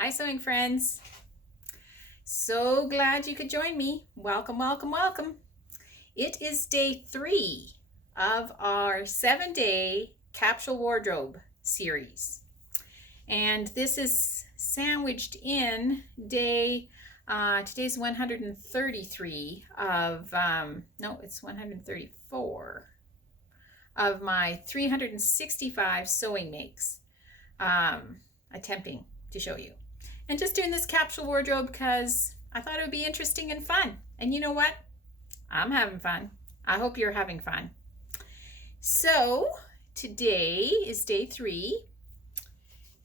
Hi sewing friends. So glad you could join me. Welcome, welcome, welcome. It is day 3 of our 7-day capsule wardrobe series. And this is sandwiched in today's 133 of, no, it's 134 of my 365 sewing makes, attempting to show you. And just doing this capsule wardrobe because I thought it would be interesting and fun. And you know what? I'm having fun. I hope you're having fun. So today is day 3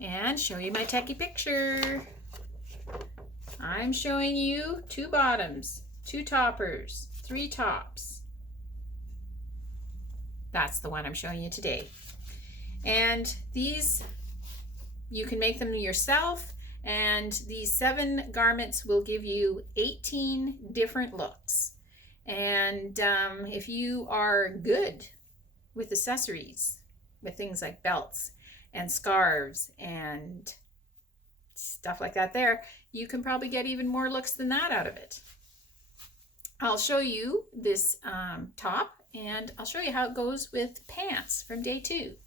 and show you my techie picture. I'm showing you 2 bottoms, 2 toppers, 3 tops. That's the one I'm showing you today. And these, you can make them yourself. And these 7 garments will give you 18 different looks. And if you are good with accessories, with things like belts and scarves and stuff like that there, you can probably get even more looks than that out of it. I'll show you this top, and I'll show you how it goes with pants from day 2.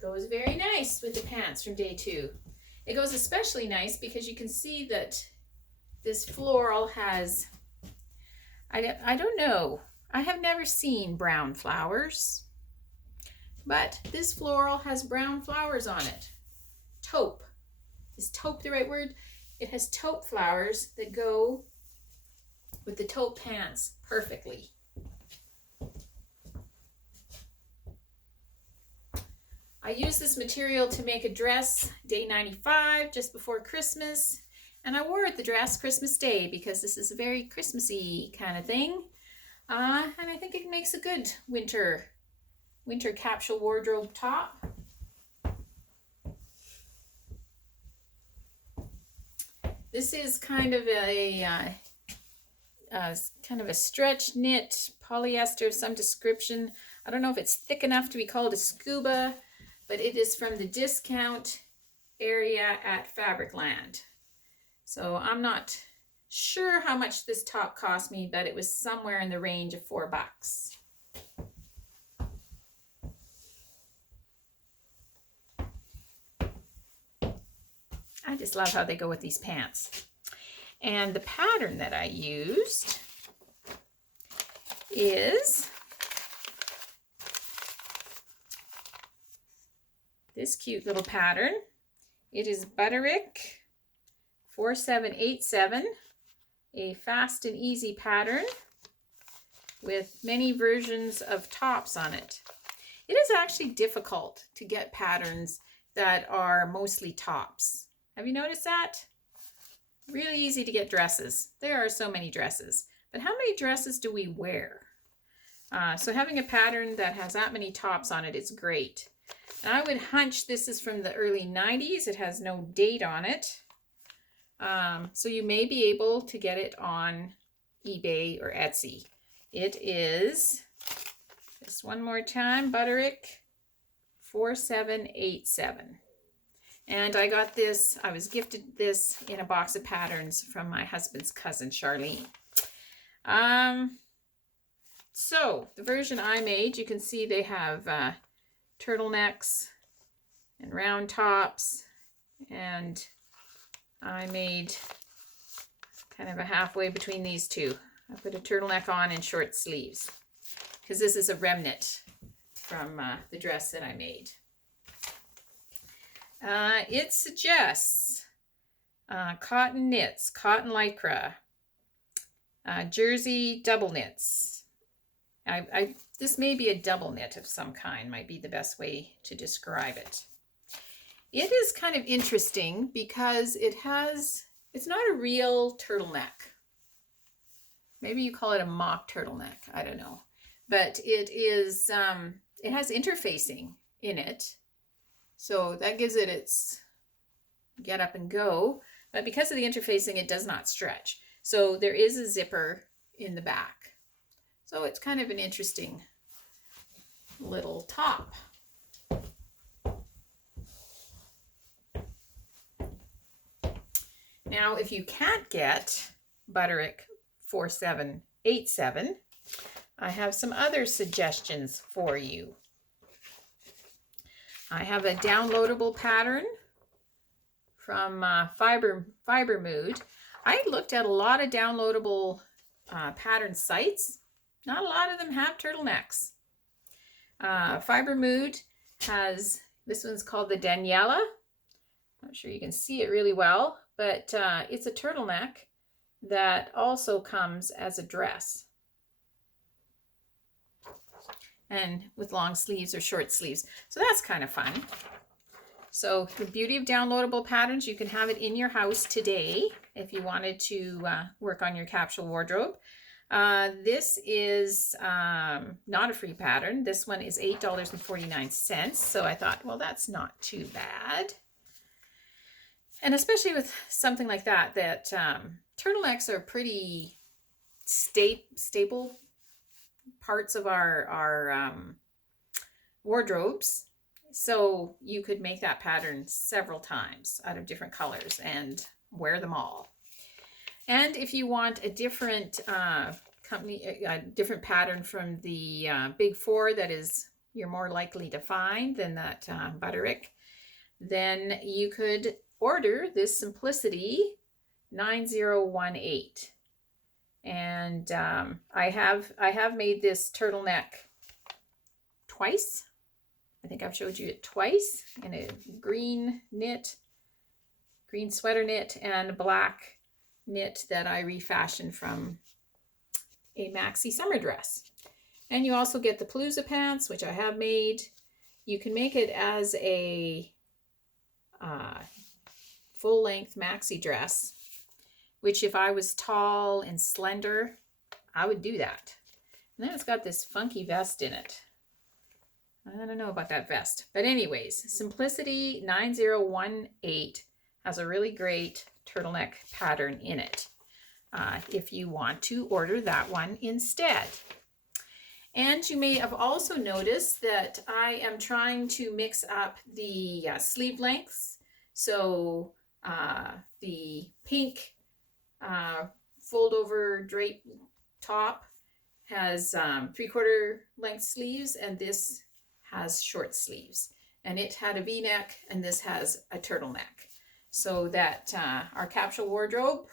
Goes very nice with the pants from day 2. It goes especially nice because you can see that this floral has, I don't know, I have never seen brown flowers, but this floral has brown flowers on it. Taupe. Is taupe the right word? It has taupe flowers that go with the taupe pants perfectly. I used this material to make a dress day 95, just before Christmas, and I wore the dress Christmas Day because this is a very Christmassy kind of thing, and I think it makes a good winter capsule wardrobe top. This is kind of a stretch knit polyester of some description. I don't know if it's thick enough to be called a scuba, but it is from the discount area at Fabricland. So I'm not sure how much this top cost me, but it was somewhere in the range of $4. I just love how they go with these pants. And the pattern that I used is this cute little pattern. It is Butterick 4787, a fast and easy pattern with many versions of tops on it. It is actually difficult to get patterns that are mostly tops. Have you noticed that? Really easy to get dresses. There are so many dresses, but how many dresses do we wear? So having a pattern that has that many tops on it is great. And I would hunch this is from the early 90s. It has no date on it. So you may be able to get it on eBay or Etsy. It is, just one more time, Butterick 4787. And I got this, I was gifted this in a box of patterns from my husband's cousin, Charlene. So the version I made, you can see they have turtlenecks and round tops, and I made kind of a halfway between these two. I put a turtleneck on and short sleeves because this is a remnant from the dress that I made. It suggests cotton knits, cotton lycra, jersey double knits. This may be a double knit of some kind, might be the best way to describe it. It is kind of interesting because it's not a real turtleneck. Maybe you call it a mock turtleneck, I don't know. But it is, it has interfacing in it. So that gives it its get up and go. But because of the interfacing, it does not stretch. So there is a zipper in the back. So it's kind of an interesting little top. Now, if you can't get Butterick 4787, I have some other suggestions for you. I have a downloadable pattern from Fabricland. I looked at a lot of downloadable pattern sites. Not a lot of them have turtlenecks. Fabricland has, this one's called the Daniela. Not sure you can see it really well, but it's a turtleneck that also comes as a dress. And with long sleeves or short sleeves. So that's kind of fun. So the beauty of downloadable patterns, you can have it in your house today if you wanted to work on your capsule wardrobe. This is not a free pattern. This one is $8.49. So I thought, well, that's not too bad. And especially with something like that, turtlenecks are pretty stable parts of our wardrobes. So you could make that pattern several times out of different colors and wear them all. And if you want a different a different pattern from the Big Four that is you're more likely to find than that Butterick, then you could order this Simplicity 9018. And I have made this turtleneck twice. I think I've showed you it twice in a green sweater knit, and black knit that I refashioned from a maxi summer dress. And you also get the palooza pants, which I have made. You can make it as a full-length maxi dress, which if I was tall and slender, I would do that. And then it's got this funky vest in it. I don't know about that vest. But anyways, Simplicity 9018 has a really great turtleneck pattern in it. If you want to order that one instead. And you may have also noticed that I am trying to mix up the sleeve lengths. So the pink fold over drape top has 3/4 length sleeves, and this has short sleeves. And it had a V-neck, and this has a turtleneck. So that our capsule wardrobe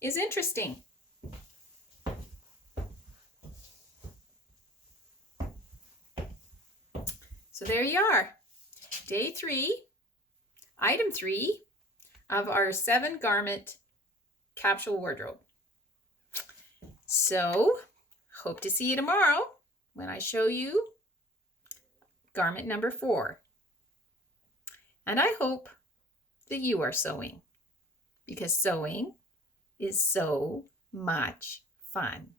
is interesting. So there you are. Day 3, item 3 of our 7 garment capsule wardrobe. So hope to see you tomorrow when I show you garment number 4. And I hope that you are sewing, because sewing is so much fun.